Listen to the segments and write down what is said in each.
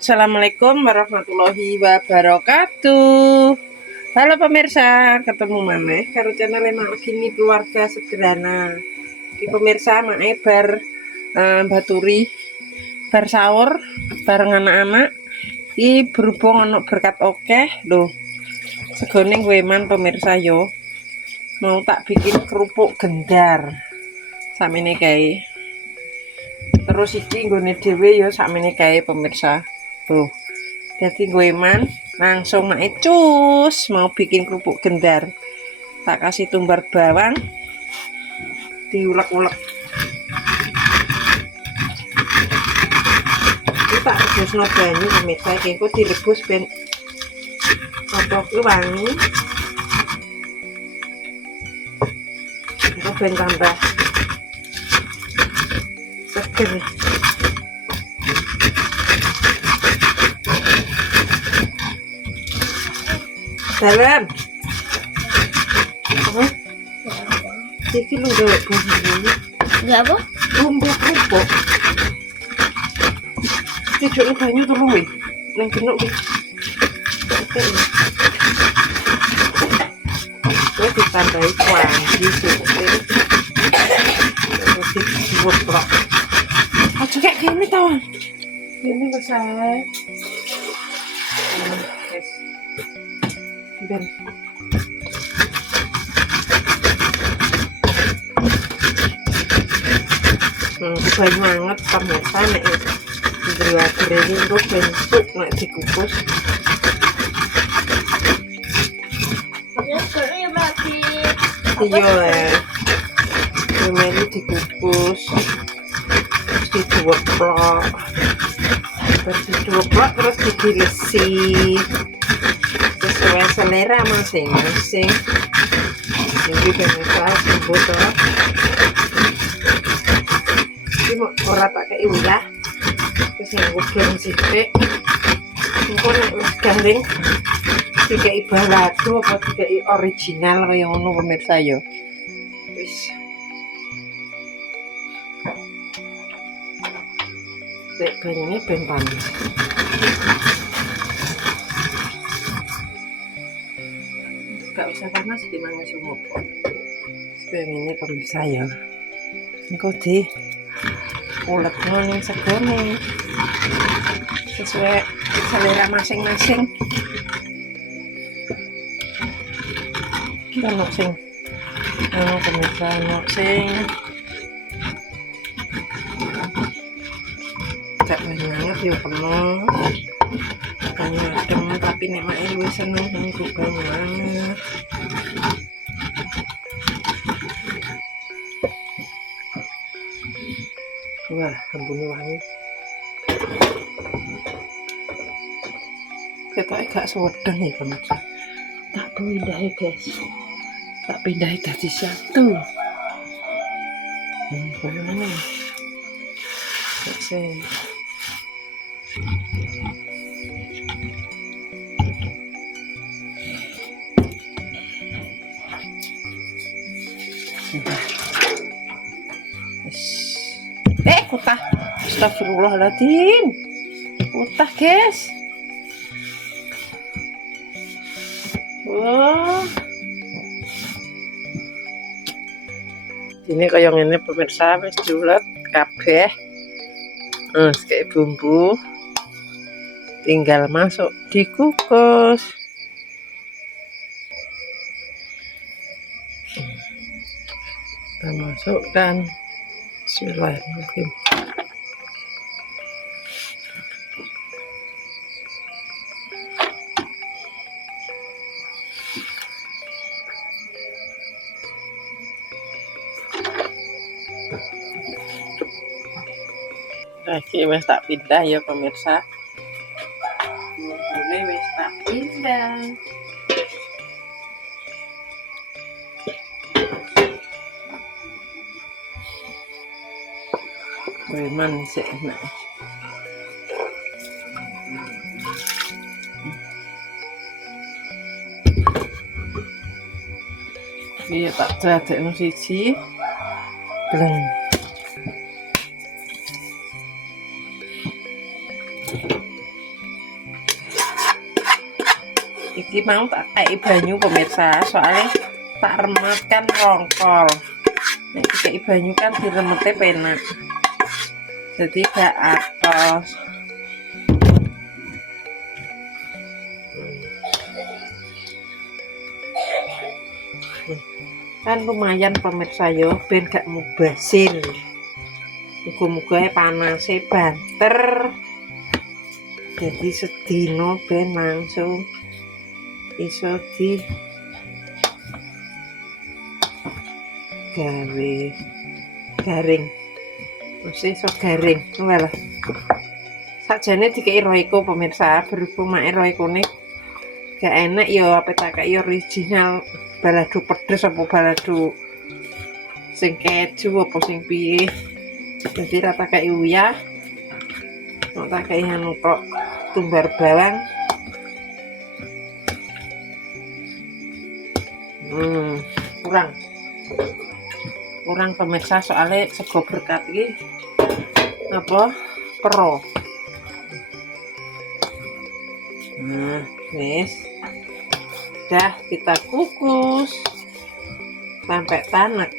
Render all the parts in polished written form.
Assalamualaikum warahmatullahi wabarakatuh. Halo pemirsa, ketemu maneh karo channel Mak Gini Keluarga Sederhana. Iki pemirsa mae bar baturi bar sahur bareng anak-anak. Iki berhubung ana berkat okeh lho. Segone weman pemirsa yo. Mau tak bikin kerupuk gendar. Samene kae. Terus iki nggone dhewe ya sakmene kae pemirsa. Tuh. Jadi goeman langsung naik cus mau bikin kerupuk gendar. Tak kasih tumbar bawang, diulek-ulek. Ini tak rebus no banyu pemirsa, kengko direbus ben apa wangi. Kengko ben tambah seger. Dalam. Apa? Iki lu gawe bumbu. Enggak apa? Bumbu kerupuk. Tiduknya banyu tuh lu, neng genuk ki. Oke, ditambahi kuali suke. Terus dibuat. Aja kayak gini tau. Ini selesai. Yes. Ben. Banyak banget pemirsa nek diberi ini untuk bentuk nek dikukus. Iya ya. Ini dikukus. Terus didueplok. Terus digilesi. Sesuai selera masing-masing. Ini pemirsa bumbu toh. Ini ora tak kei ulah. Terus nganggo garing sithik. Engko nek wis garing dikei balado apa dikei original kaya ngono pemirsa ya. Wis. Nek banyune ben panas. Gak usah panas gimana semua. Seperti ini pemirsa ya. Engko di ulet ning segone. Sesuai selera masing-masing. Kita sing pemirsa sing gak banyak ya penuh. Banyak adem tapi nek mak luwih seneng nggo banyak. Wah, ambune wangi. Ketoke gak sewedeng ya pemirsa. Tak pindah ya guys. Tak pindah dari satu. Bagaimana? Selesai. Kutah. Astagfirullahaladzim. Kutah guys. Wah. Ini kayak ngene pemirsa wis diulet kabeh. Kayak bumbu. Tinggal masuk dikukus. Kita masukkan. Bismillahirrahmanirrahim. Lagi wis tak pindah ya pemirsa. Boleh wis tak pindah. Memang sih enak. Iya tak dadekno siji. Bleng. Iki mau tak kayak banyu pemirsa, soalnya tak remet kan rongkol. Nek kayak banyu kan diremete penak. Jadi gak atos. Kan lumayan pemirsa yo, ben gak mubasil. Muga-muga panase banter. Jadi sedino ben langsung iso di gawe garing, mesti iso garing walah. Sakjane dikei Royco pemirsa, berhubung mak Royco nih gak enak yo, apa tak kayak original balado pedes apa balado sing keju apa sing piye. Jadi rata kayak uyah, mau tak kayak anu kok tumbar bawang. kurang pemirsa, soalnya sego berkat ini apa pro. Nah wis dah kita kukus sampai tanek.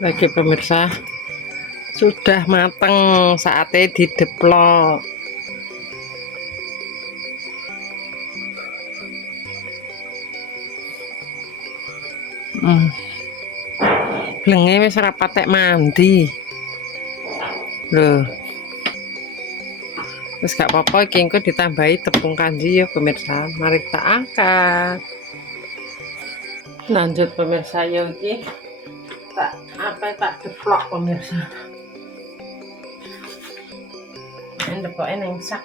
Lagi pemirsa sudah mateng, saatnya dideplok. Blenge wis ora patek mandi loh. Terus gak apa-apa, iki engko ditambahi tepung kanji ya pemirsa. Mari kita angkat. Lanjut pemirsa ya, iki tak deplok pemirsa. Ini deploknya neng sak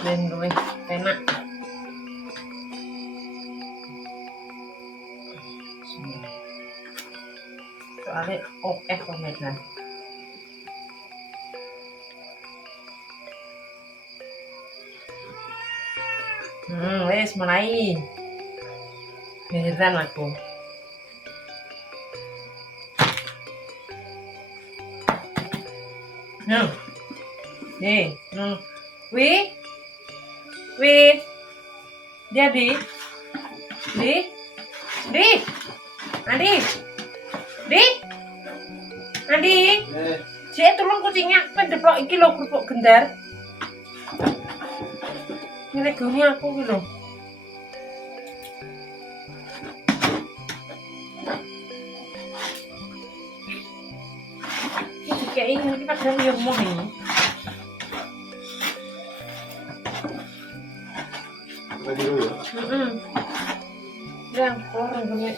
ben luwih enak. Soalnya oke pemirsa. Wes mulai heran aku. Nih, wih, jadi, Adi, saya tolong kucingnya pendeplok iki lho, kerupuk gendar. Ini reganya aku gitu. Ini kayak ini kadang yang mau ini. Yang korang banget.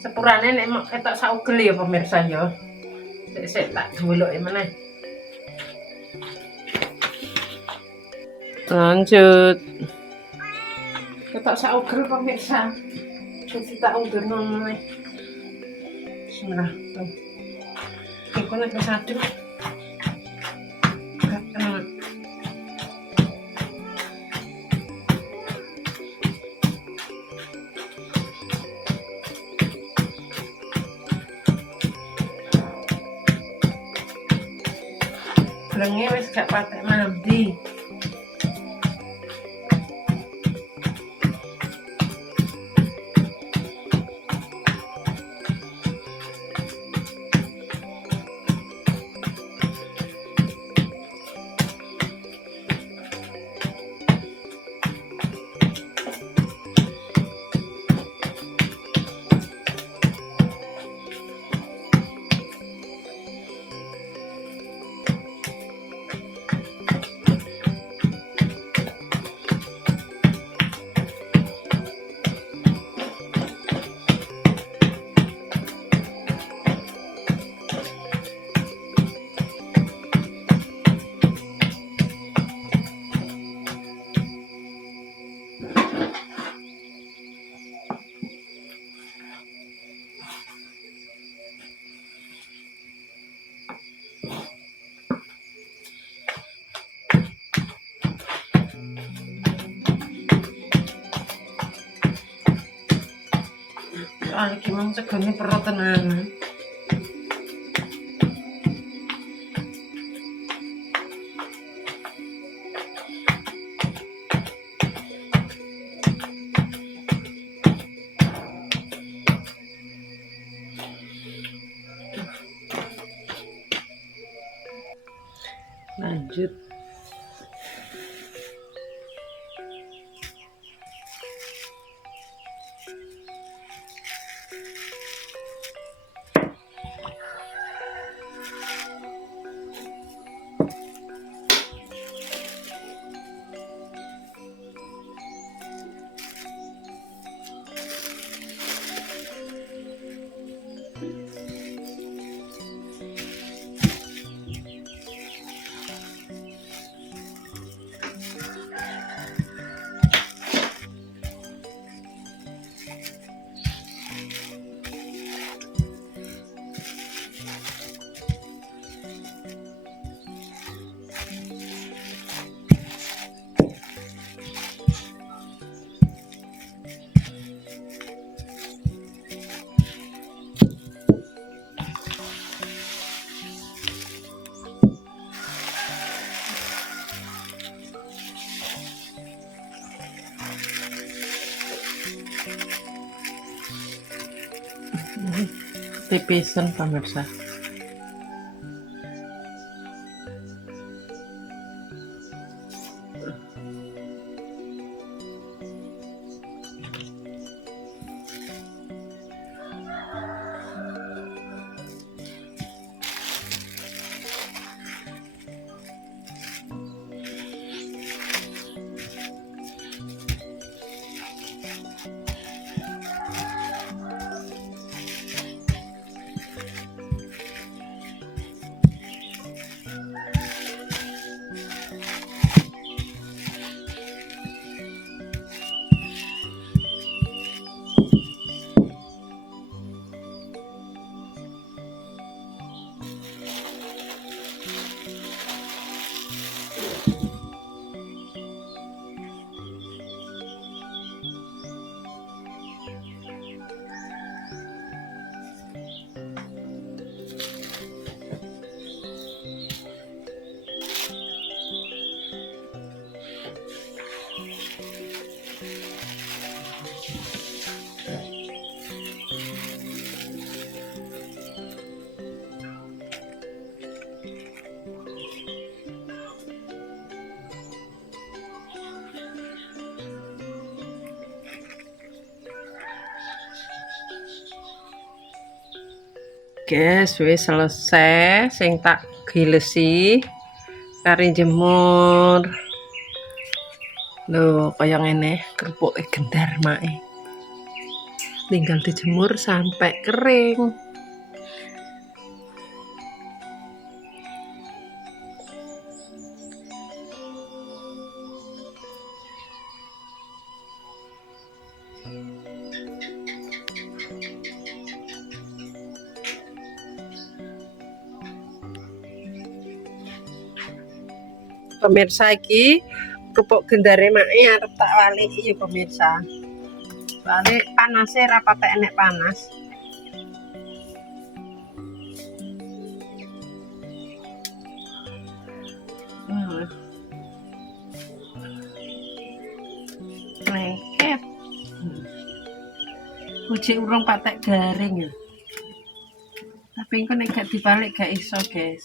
Sepurane nek mek ketok saugel ya pemirsa ya. Sik tak doloke meneh. Lanjut. Ketok saugel pemirsa. Jadi tak ugurno meneh. Bismillah. Iku nek wis adem. Blenge wis gak patek mandi. soalnya gimana segone perut tenan. Lanjut. Tipisan pemirsa. Guys, wis selesai sing tak gilesi kari jemur. Loh, kaya ngene kerupuk gendar mae. Tinggal dijemur sampai kering. Pemirsa iki kerupuk gendare mae arep tak walik ya pemirsa. Soalnya panasnya rapat enek panas. Lengket. Uji urung patek garing ya. Tapi engko nek gak dibalik gak iso, guys.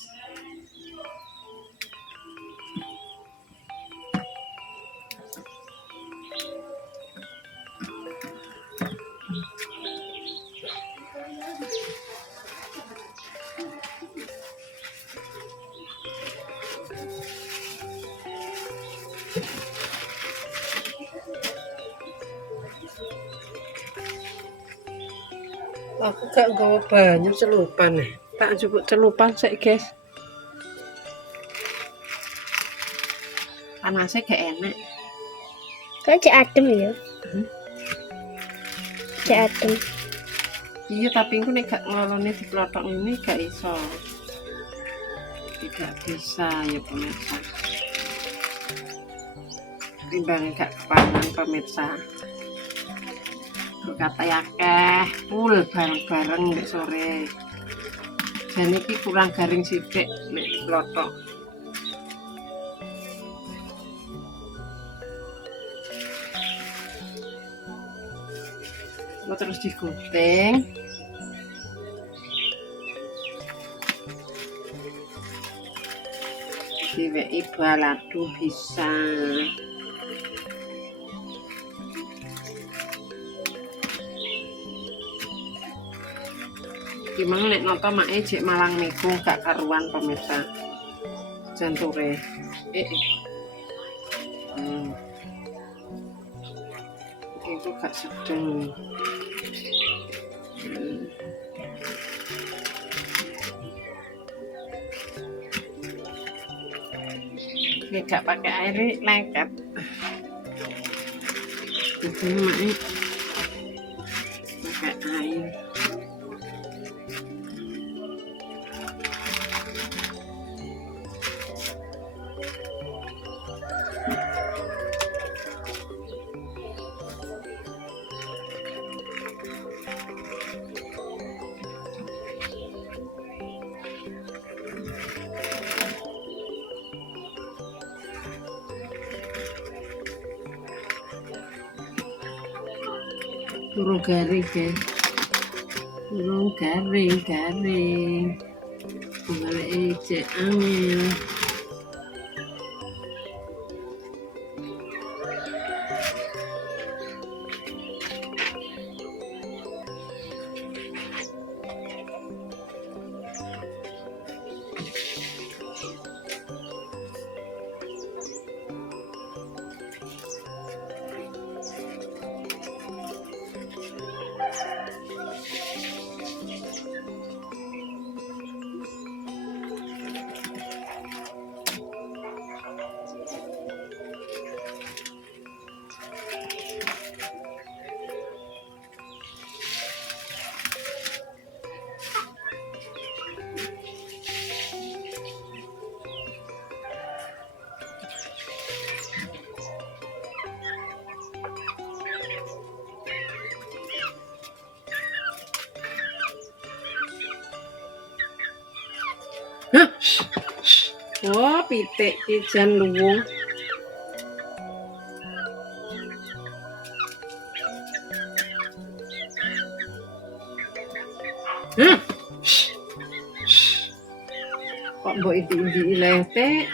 Aku gak nggawa banyu celupan nih. Tak jupuk celupan sik, guys. Panasnya gak enak. Kan cek adem ya. Cek adem. Iya, tapi aku nek gak ngelone di klothok ini gak iso. Tidak bisa ya pemirsa. Timbang gak kepanan pemirsa. kata akeh full bareng-bareng nek sore. Jan iki kurang garing sithik nek plothok. Terus digunting. Diweki balado bisa. Gimana nek nonton mae jek malang niku gak karuan pemirsa. Janture. Itu gak sedeng. Ini gak pakai air lengket. Itu mae pakai air. Turun garing guys, turun garing, balik ejek angin. Oh, pitik jan luwung. Kok mbok iki letek.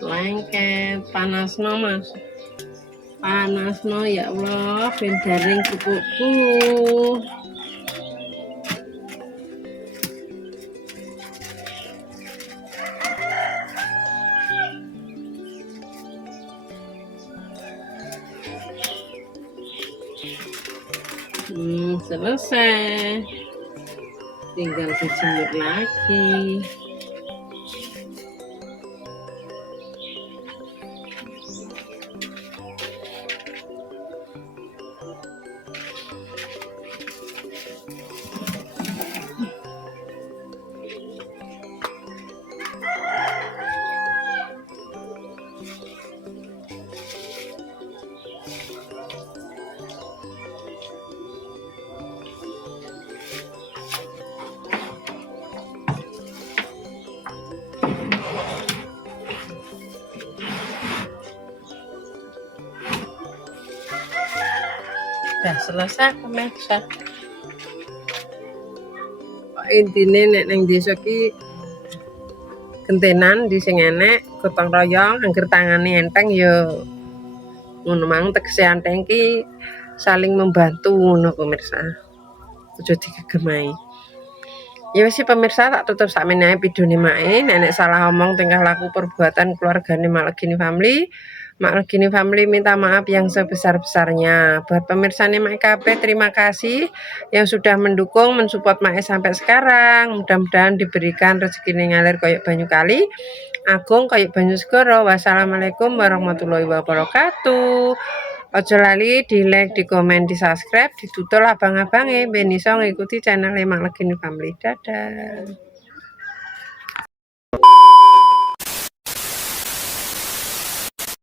Lengket, panasno mas, panasno ya Allah, ben garing kukuku. Selesai, tinggal dijemur lagi. Udah selesai pemirsa. Intine nek nang desa ki gentenan di sing enek gotong royong, angger tangane enteng ya ngono mang tegese enteng ki saling membantu ngono pemirsa. Aja digegemai. Ya wis pemirsa tak tutup sakmene ae videone mae. Nek salah omong tingkah laku perbuatan keluargane Malegini Family. Malegini Family minta maaf yang sebesar-besarnya. Buat pemirsa Mae kabeh terima kasih yang sudah mendukung mensupport Mae sampai sekarang. Mudah-mudahan diberikan rezeki ngalir koyok banyu kali, agung koyok banyu segoro. Wassalamualaikum warahmatullahi wabarakatuh. Ojo lali di like, di komen, di subscribe, ditutul abang-abange ben iso ngikuti channel Malegini Family. Dadah.